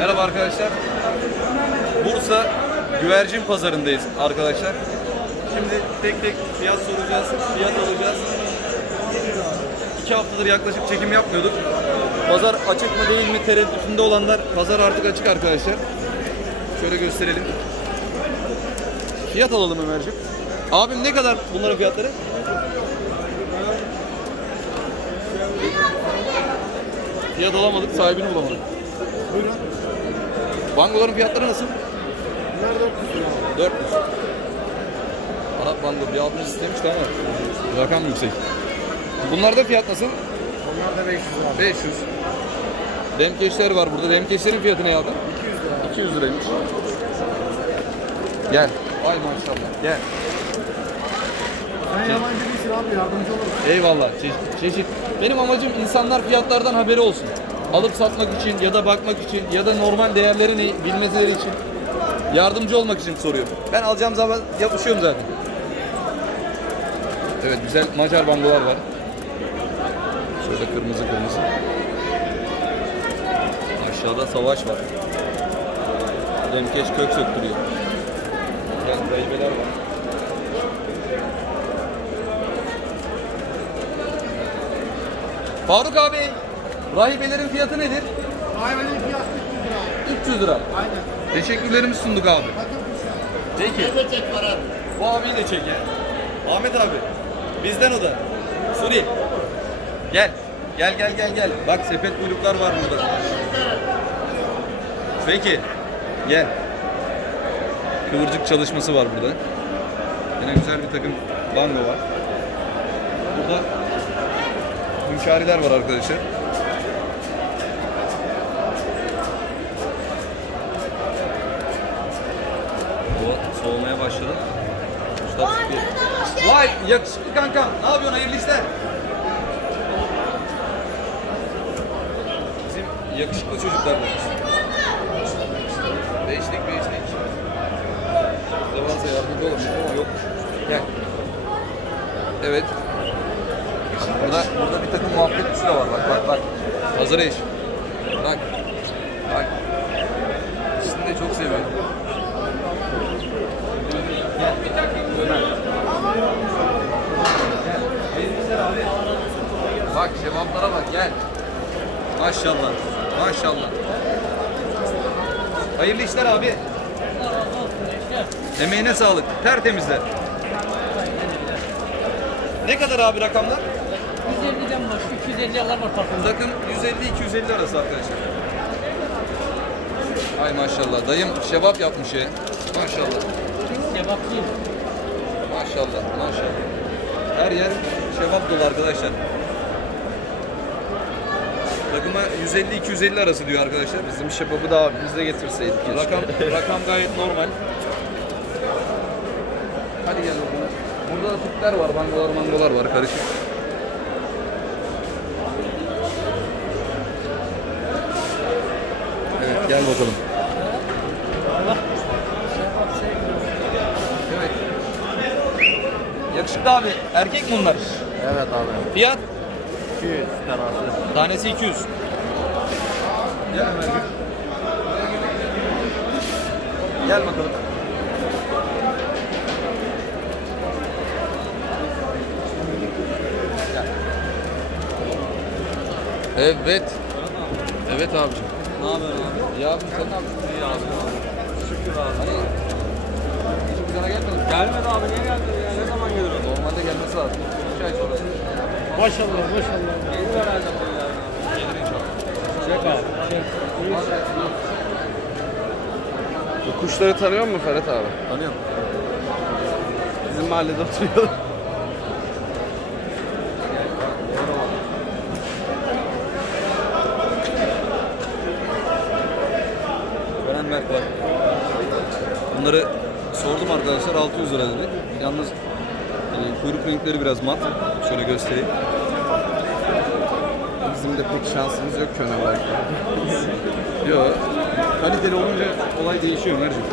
Merhaba arkadaşlar. Bursa güvercin pazarındayız arkadaşlar. Şimdi tek tek fiyat soracağız, fiyat alacağız. İki haftadır yaklaşık çekim yapmıyorduk. Pazar açık mı değil mi tereddütünde olanlar pazar artık açık arkadaşlar. Şöyle gösterelim. Fiyat alalım Ömerciğim. Abim ne kadar bunların fiyatları? Fiyat alamadık, sahibini bulamadık. Buyurun. Bangoların fiyatları nasıl? Bunlar 400 lira. 400. Arap bango bir abimiz istemişti ama rakam yüksek. Bunlarda fiyat nasıl? Onlar da 500 lira. 500. Demkeşler var burada. Demkeşlerin fiyatı ne abi? 200 lira. 200 liraymış. Gel. Ay maşallah. Gel. Sen yabancı değilsin abi yardımcı olurum. Eyvallah. Çeşit, çeşit. Benim amacım insanlar fiyatlardan haberi olsun. Alıp satmak için ya da bakmak için ya da normal değerlerini bilmeleri için yardımcı olmak için soruyorum. Ben alacağım zaman yapışıyorum zaten. Evet güzel Macar bangolar var. Şöyle kırmızı kırmızı. Aşağıda savaş var. Demkeş kök söktürüyor. Gel beybeler var. Faruk abi, rahibelerin fiyatı nedir? Hayvanın fiyatı 300 lira. 300 lira. Aynen. Teşekkürlerimi sunduk abi. Peki. Ne çek var abi? Bu abiyi de çek ya. Ahmet abi. Bizden o da. Suri. Gel. Gel gel gel gel. Bak sepet kuyruklar var burada. Peki. Gel. Kıvırcık çalışması var burada. Yine güzel bir takım bango var. Burada hünkâriler var arkadaşlar. Soğumaya başladı. Vay yakışıklı kankam. Ne yapıyorsun? Hayırlı işler. Bizim yakışıklı çocuklar bunlar. Beşlik beşlik. Bizde varsa yardımcı olur ama yok. Gel. Evet. Burada, burada bir takım muhabbet kuşu da var. Bak bak bak. Hazır eş. Bak. Bak. İkisini de çok seviyorum. Bak cevaplara bak gel. Maşallah. Maşallah. Hayırlı işler abi. Emeğine sağlık. Tertemizler. Ne kadar abi rakamlar? 150'den var, 250 alan var takımda. Takım 150-250 arası arkadaşlar. Ay maşallah. Dayım şebap yapmış ya. Maşallah. Cevaplıyım. Maşallah. Maşallah. Her yer şebap dolu arkadaşlar. Takıma 150-250 arası diyor arkadaşlar. Bizim şebabı da biz de getirseydik keşke. Rakam, rakam gayet normal. Hadi gel burada. Burada da tipler var, bangolar mangolar var karışık. Evet gel bakalım. Yakışıklı abi. Erkek mi bunlar? Evet abi. Fiyat? 200 tanesi. Tanesi 200. Gel Ömer gel. Bakalım. Evet. Evet abicim. Ne yapıyorsun abi? Ya abi sen ne yapıyorsun? İyi abi. Şükür abi. Hani sana gelmedi mi? Gelmedi abi, niye gelmedi ya? Ne zaman gelir o? Normalde gelmesi lazım. 3 ay sonrası. Maşallah maşallah. Gelir herhalde bu abi. Gelir inşallah. Çek abi. Çek. Bu kuşları tanıyor musun Ferhat abi? Tanıyorum. Bizim mahallede oturuyor. Görenberk var. Bunları sordum arkadaşlar 600 lira dedi. Yalnız e, kuyruk renkleri biraz mat. Şöyle göstereyim. Bizim de pek şansımız yok Köneberk'te. Yok. Kaliteli olunca olay değişiyor Ömerciğim.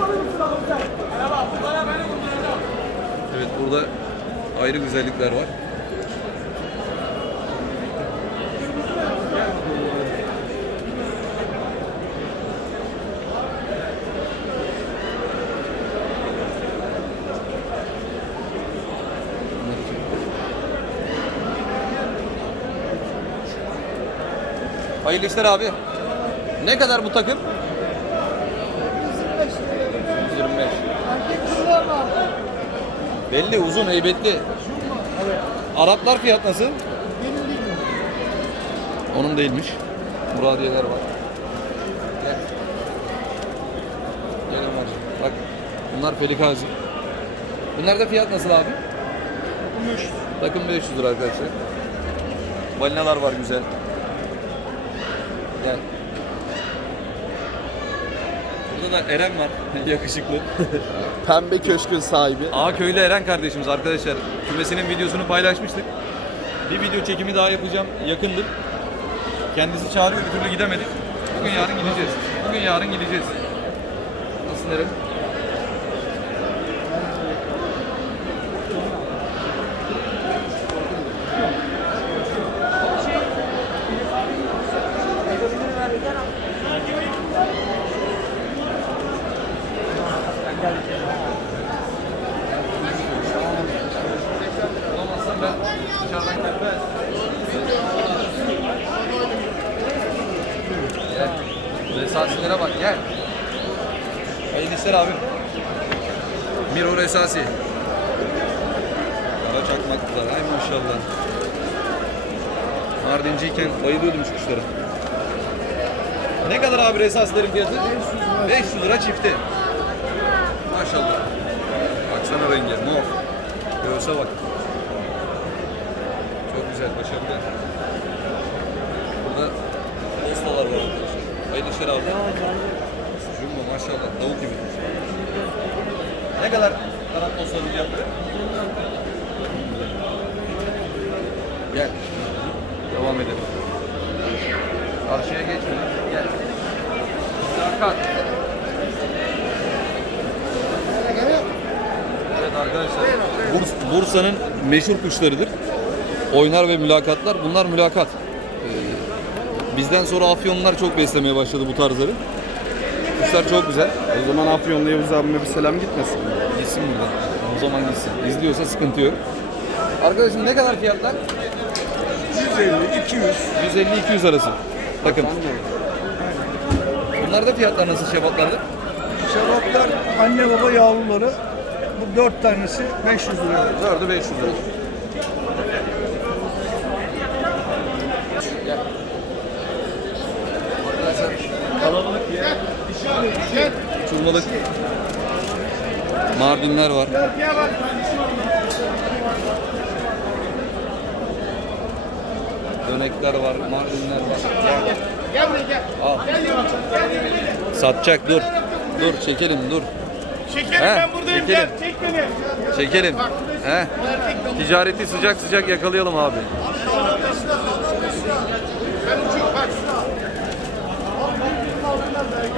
Evet burada ayrı güzellikler var. Hayırlı işler abi. Ne kadar bu takım? 125. Belli uzun heybetli. Araplar fiyat nasıl? Onun değilmiş. Muradiyeler var. Gel. Gel Ömerciğim. Bak bunlar pelikazi. Bunlar da fiyat nasıl abi? Takım 500 lira arkadaşlar. Balinalar var güzel. Gel. Burada da Eren var. Yakışıklı. Pembe köşkün sahibi. Ağa köylü Eren kardeşimiz arkadaşlar. Kümesinin videosunu paylaşmıştık. Bir video çekimi daha yapacağım yakındır. Kendisi çağırıyor bir türlü gidemedik. Bugün yarın gideceğiz. Bugün yarın gideceğiz. Nasılsın Eren? Olamazsan ben dışarıdan gelmez. Gel. Resasilere bak gel. Hayırlı işler abi. Miro Resasi. Kara çakmaklılar. Ay maşallah. Mardinciyken bayılıyordum şu kuşlara. Ne kadar abi resasilerin fiyatı? 500 lira çifti. Maşallah. Baksana renge. Mor. Göğse bak. Çok güzel, başarılı. 50'şer aldım. Jumbo maşallah tavuk gibi. Ne kadar kanat olsanız yapıyor? Gel. Devam edelim. Karşıya geçme. Gel. Serkan. Evet arkadaşlar. Burs, Bursa'nın meşhur kuşlarıdır. Oynar ve mülakatlar. Bunlar mülakat. Ee, bizden sonra Afyonlular çok beslemeye başladı bu tarzları. Kuşlar çok güzel. O zaman Afyonlu Yavuz abime bir selam gitmesin. Gitsin buradan. O zaman gitsin. İzliyorsa sıkıntı yok. Arkadaşım ne kadar fiyatlar? 150, 200. 150-200 arası. Bakın. Bunlarda fiyatlar nasıl şebatlarda? Şaraplar anne baba yavruları. Bu dört tanesi 500 lira. 4'ü 500 lira. Gel. Arkadaşlar kalabalık yer. Uçurmalık. Mardinler var. Dönekler var, Mardinler var. Gel buraya gel. Al. Satacak dur. Dur çekelim dur. Şekerim He, ben buradayım çekelim. gel. Çek beni. Çekelim. He. Ticareti sıcak sıcak yakalayalım abi. Ben uçuyorum.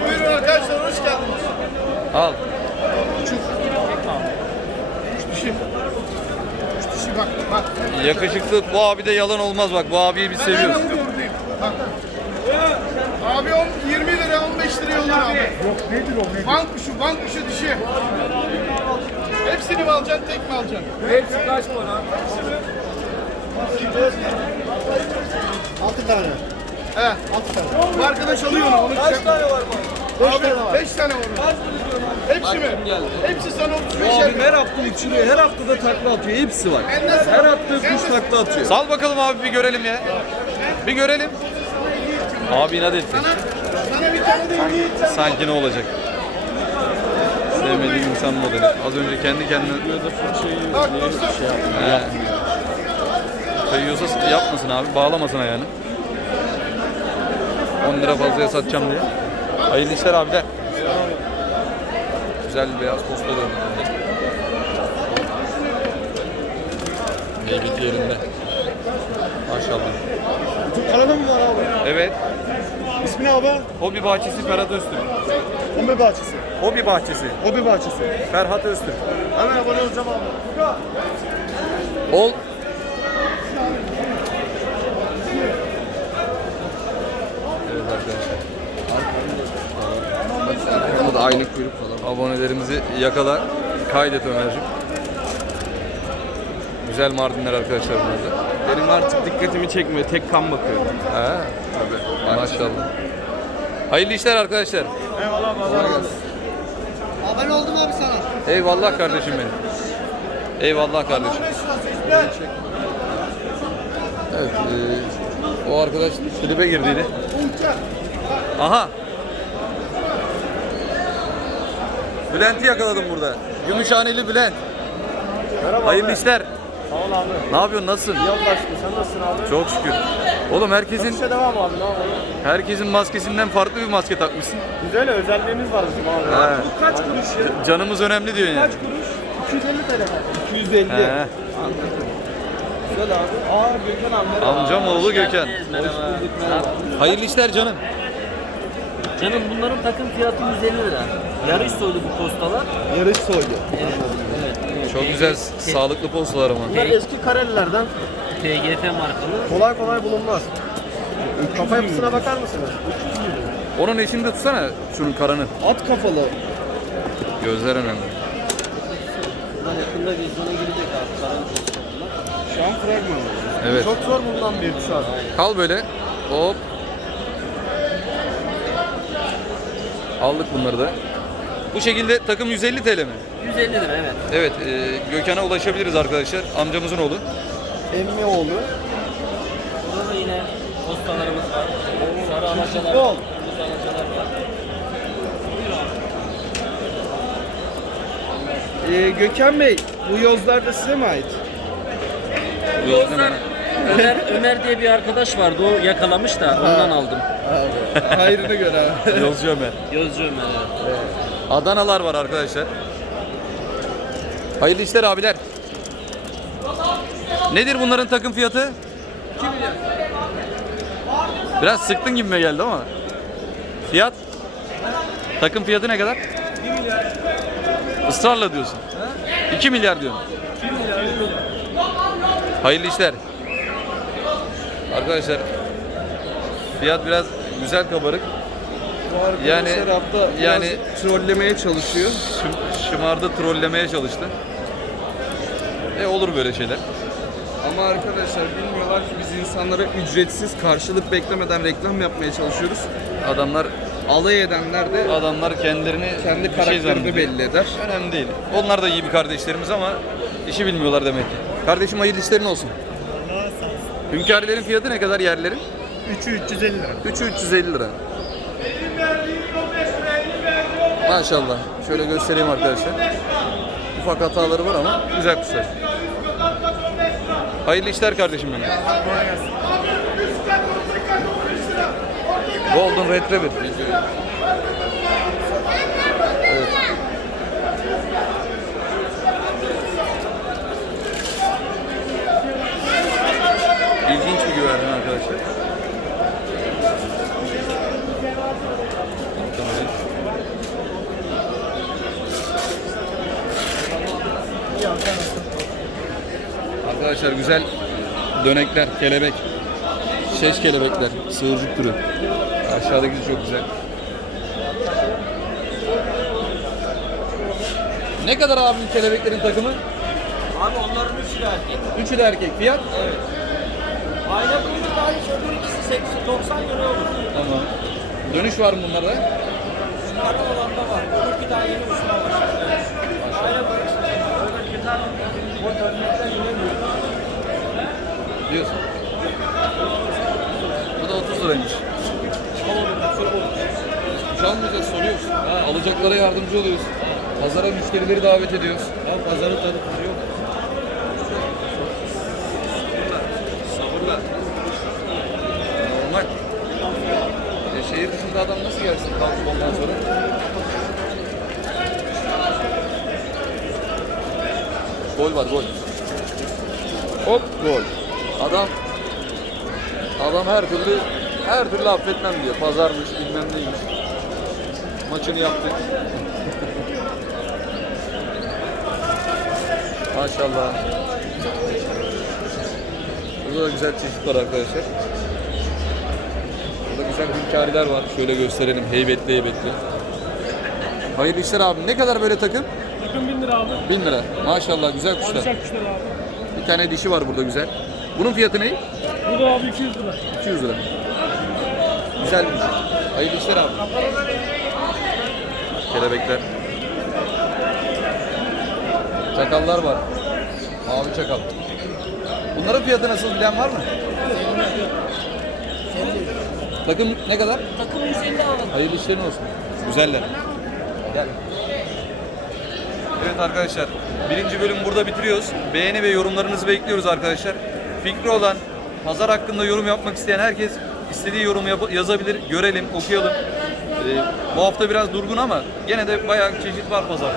Buyurun arkadaşlar hoş geldiniz. Al. Uç dişi. Uç dişi bak bak. Yakışıklı. Bu abi de yalan olmaz bak. Bu abiyi biz seviyoruz. Ben buradayım. Bak. Abi on, 20 lira 15 lira olur abi. Yok nedir o nedir? Van kuşu, van kuşu dişi. Hepsini mi alacaksın, tek mi alacaksın? Hepsi kaç para? Altı tane. He, tane. Bu arkadaş alıyor onu. Onu Kaç tane var mı? Beş tane var. Beş tane var. Hepsi mi? Hepsi sana 35 Abi her hafta uçuruyor, her haftada takla atıyor. Hepsi var. Her hafta kuş takla atıyor. Sal bakalım abi bir görelim ya. Bir görelim. Abi inat etti. Sana bir tane de hediye edeceğim. Sanki ne olacak? Sevmediğim insan modeli. Az önce kendi kendine Bak dostum. He. Kayıyorsa yapmasın abi. Bağlamasın ayağını. 10 lira fazlaya satacağım diye. Hayırlı işler abi de. Güzel beyaz posta da önünde. Heybeti yerinde. Maşallah. Kanada mı var abi? Evet. İsmi ne abi? Hobi Bahçesi Ferhat Öztürk. Ombe Bahçesi. Hobi Bahçesi Hobi Bahçesi. Ferhat Öztürk. Hemen abone olacağım abi. Ol. Evet arkadaşlar. Burada da aynı kuyruk falan. Abonelerimizi yakala. Kaydet Ömerciğim. Güzel Mardinler arkadaşlar burada. Benim artık dikkatimi çekmiyor. Tek kan bakıyorum. He, tabii. Maşallah. Hayırlı işler arkadaşlar. Abone oldum abi sana. Eyvallah kardeşim benim. Eyvallah kardeşim. Evet, e, o arkadaş tribe girdiydi. Aha. Bülent'i yakaladım burada. Gümüşhaneli Bülent. Merhaba Hayırlı işler. Sağ ol abi. Ne yapıyorsun? Nasılsın? İyi Allah aşkına sen nasılsın abi? Çok şükür. Oğlum herkesin İşe devam abi ne yapalım? herkesin maskesinden farklı bir maske takmışsın. Güzel özelliğimiz var bizim abi. He. Bu kaç kuruş ya? Canımız önemli diyorsun yani. Kaç kuruş? 250 TL. 250. He. Güzel abi. Aa Gökhan abi merhaba. Amcam oğlu Gökhan. Merhaba. Hayırlı işler canım. Canım bunların takım fiyatı 150 lira. Yarış soylu bu postalar. Yarış soydu. Evet. evet. Çok güzel sağlıklı postalar ama. Bunlar eski karelilerden TGF markalı. kolay kolay bulunmaz. Kafa yapısına bakar mısınız? Onun eşini tutsana şunun karanı. At kafalı. Gözler önemli. Bunlar yakında vizyona girecek abi. Karan postalar. Şu an fragman. Evet. Çok zor bulunan bir kuş abi. Kal böyle. Hop. Aldık bunları da. Bu şekilde takım 150 TL mi? 150 lira evet. Evet, e, Gökhan'a ulaşabiliriz arkadaşlar. Amcamızın oğlu. Emmi oğlu. Burada da yine postalarımız var. Sarı alacalar. Bol. Kırmızı alacalar var. Ee, Gökhan Bey, bu yozlar da size mi ait? Yozlar Ömer, Ömer diye bir arkadaş vardı. O yakalamış da ondan aldım. Hayrını gör abi. Yolcu Ömer. Gözcü Ömer evet. Adanalar var arkadaşlar. Hayırlı işler abiler. Nedir bunların takım fiyatı? Biraz sıktın gibime geldi ama. Fiyat? Takım fiyatı ne kadar? 1 milyar. Israrla diyorsun. 2 milyar diyorsun. Hayırlı işler. Arkadaşlar fiyat biraz güzel kabarık. Bu Yani- hafta yani- trollemeye çalışıyor. Şım- şımardı trollemeye çalıştı. E olur böyle şeyler. Ama arkadaşlar bilmiyorlar ki biz insanlara ücretsiz karşılık beklemeden reklam yapmaya çalışıyoruz. Adamlar Alay edenler de adamlar kendilerini kendi bir şey karakterini zannediyor. belli eder. Önemli değil. Onlar da iyi bir kardeşlerimiz ama işi bilmiyorlar demek ki. Kardeşim hayırlı işlerin olsun. Hünkârilerin fiyatı ne kadar yerlerin? 3'ü 350 lira. 3'ü 350 lira. Maşallah. Şöyle göstereyim arkadaşlar. Ufak hataları var ama güzel kuşlar. Hayırlı işler kardeşim benim. Golden Retriever. Evet. İlginç bir güvercin arkadaşlar. Arkadaşlar güzel dönekler, kelebek. Şeş kelebekler, sığırcık türü. Aşağıdaki de çok güzel. Ne kadar abim kelebeklerin takımı? Abi onların üçü de erkek. Üçü de erkek. Fiyat? Aile kuyruk hariç öbür ikisi 80, 90 lira olur. Tamam. Dönüş var mı bunlarda? Şunların olan da var. Öbür bir daha yeni uçma başladı. Aile kuyruk. Öbür bir tane bu dönmekten yürümüyor. Diyorsun. Bu da 30 liraymış. Çalmayacağız, soruyoruz. Ha, alacaklara yardımcı oluyoruz. Pazara müşterileri davet ediyoruz. Ya pazarı tanıtıyor. Sabırla. Normal. E, şehir dışında adam nasıl gelsin kalkıp sonra? Gol var gol. Hop gol. Adam adam her türlü her türlü affetmem diyor. Pazarmış bilmem neymiş. Maçını yaptık. Maşallah. Burada da güzel çeşit var arkadaşlar. Burada güzel hünkâriler var. Şöyle gösterelim. Heybetli heybetli. Hayırlı işler abi. Ne kadar böyle takım? Takım 1000 lira abi. 1000 lira. Maşallah güzel kuşlar. kuşlar abi. Bir tane dişi var burada güzel. Bunun fiyatı ne? Bu da abi 200 lira. 200 lira. Güzel bir şey. Hayırlı işler abi. Kelebekler. Çakallar var. Mavi çakal. Bunların fiyatı nasıl bilen var mı? Takım ne kadar? Takım 150 alalım. Hayırlı işlerin olsun. Güzeller. Gel. Evet arkadaşlar, birinci bölüm burada bitiriyoruz. Beğeni ve yorumlarınızı bekliyoruz arkadaşlar. Fikri olan, pazar hakkında yorum yapmak isteyen herkes istediği yorumu yazabilir. Görelim, okuyalım. Ee, bu hafta biraz durgun ama gene de bayağı çeşit var pazar.